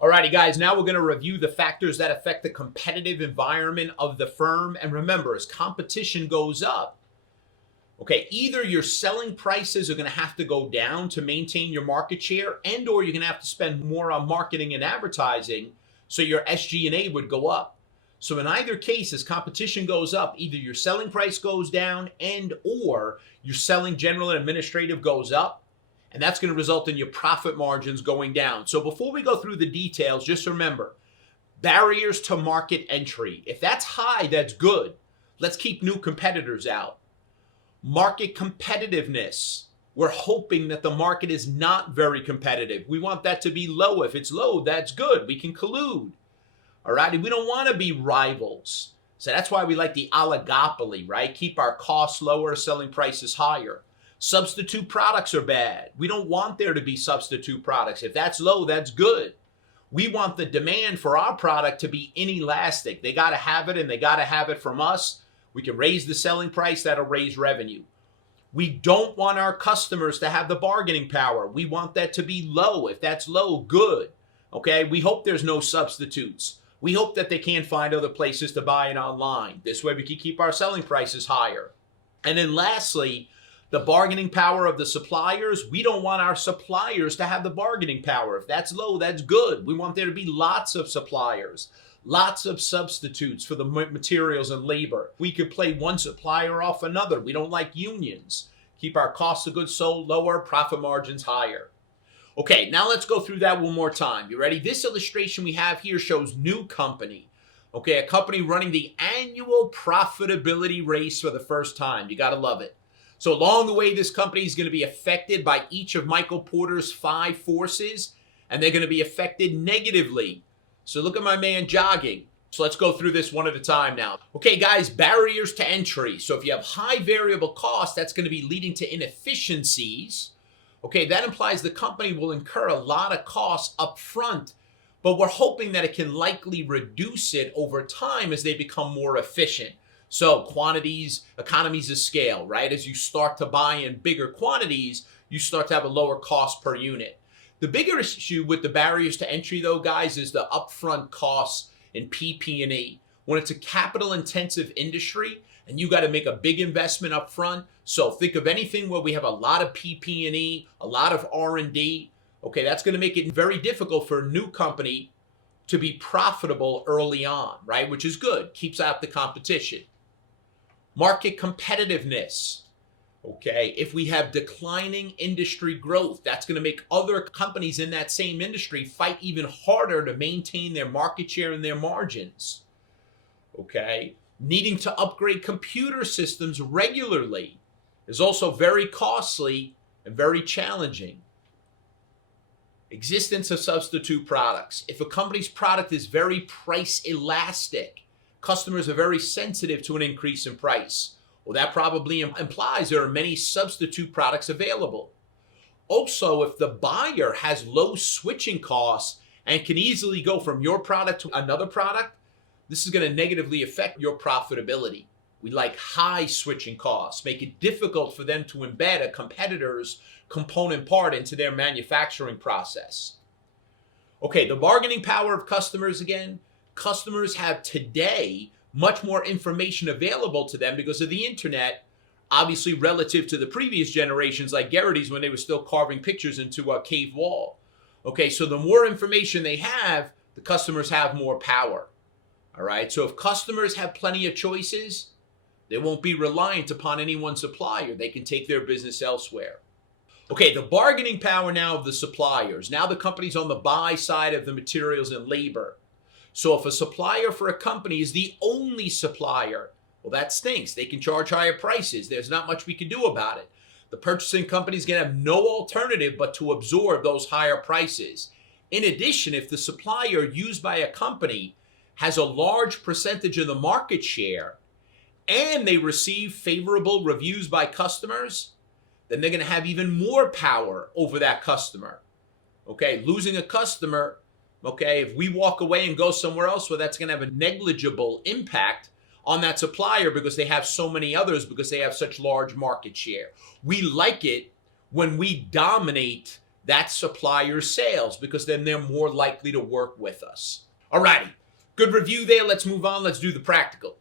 Alrighty, guys, now we're going to review the factors that affect the competitive environment of the firm. And remember, as competition goes up, okay, either your selling prices are going to have to go down to maintain your market share, and or you're going to have to spend more on marketing and advertising, so your SG&A would go up. So in either case, as competition goes up, either your selling price goes down and or your selling general and administrative goes up, and that's going to result in your profit margins going down. So before we go through the details, just remember, barriers to market entry. If that's high, that's good. Let's keep new competitors out. Market competitiveness. We're hoping that the market is not very competitive. We want that to be low. If it's low, that's good. We can collude. All right. And we don't want to be rivals. So that's why we like the oligopoly, right? Keep our costs lower, selling prices higher. Substitute products are bad. We don't want there to be substitute products. If that's low, that's good. We want the demand for our product to be inelastic. They got to have it, and they got to have it from us. We can raise the selling price. That'll raise revenue. We don't want our customers to have the bargaining power. We want that to be low. If that's low, good. Okay, we hope there's no substitutes. We hope that they can't find other places to buy it online. This way we can keep our selling prices higher. And then lastly, the bargaining power of the suppliers. We don't want our suppliers to have the bargaining power. If that's low, that's good. We want there to be lots of suppliers, lots of substitutes for the materials and labor. We could play one supplier off another. We don't like unions. Keep our cost of goods sold lower, profit margins higher. Okay, now let's go through that one more time. You ready? This illustration we have here shows new company. Okay, a company running the annual profitability race for the first time. You got to love it. So along the way, this company is going to be affected by each of Michael Porter's 5 forces, and they're going to be affected negatively. So look at my man jogging. So let's go through this one at a time now. Okay, guys, barriers to entry. So if you have high variable costs, that's going to be leading to inefficiencies. Okay, that implies the company will incur a lot of costs up front, but we're hoping that it can likely reduce it over time as they become more efficient. So quantities, economies of scale, right? As you start to buy in bigger quantities, you start to have a lower cost per unit. The bigger issue with the barriers to entry, though, guys, is the upfront costs in PP&E. When it's a capital-intensive industry and you got to make a big investment up front, so think of anything where we have a lot of PP&E, a lot of R&D. Okay, that's going to make it very difficult for a new company to be profitable early on, right? Which is good, keeps out the competition. Market competitiveness. Okay, if we have declining industry growth, that's going to make other companies in that same industry fight even harder to maintain their market share and their margins. Okay, needing to upgrade computer systems regularly is also very costly and very challenging. Existence of substitute products. If a company's product is very price elastic, customers are very sensitive to an increase in price. Well, that probably implies there are many substitute products available. Also, if the buyer has low switching costs and can easily go from your product to another product, this is going to negatively affect your profitability. We like high switching costs, make it difficult for them to embed a competitor's component part into their manufacturing process. Okay, the bargaining power of customers again. Customers have today much more information available to them because of the internet, obviously relative to the previous generations like Geraghty's when they were still carving pictures into a cave wall. Okay, so the more information they have, the customers have more power. All right, so if customers have plenty of choices, they won't be reliant upon any one supplier. They can take their business elsewhere. Okay, the bargaining power now of the suppliers. Now the company's on the buy side of the materials and labor. So if a supplier for a company is the only supplier, well, that stinks. They can charge higher prices. There's not much we can do about it. The purchasing company is going to have no alternative but to absorb those higher prices. In addition, if the supplier used by a company has a large percentage of the market share and they receive favorable reviews by customers, then they're going to have even more power over that customer. Okay, losing a customer, okay, if we walk away and go somewhere else, well, that's going to have a negligible impact on that supplier because they have so many others, because they have such large market share. We like it when we dominate That's supplier sales, because then they're more likely to work with us. Alrighty, good review there. Let's move on. Let's do the practical.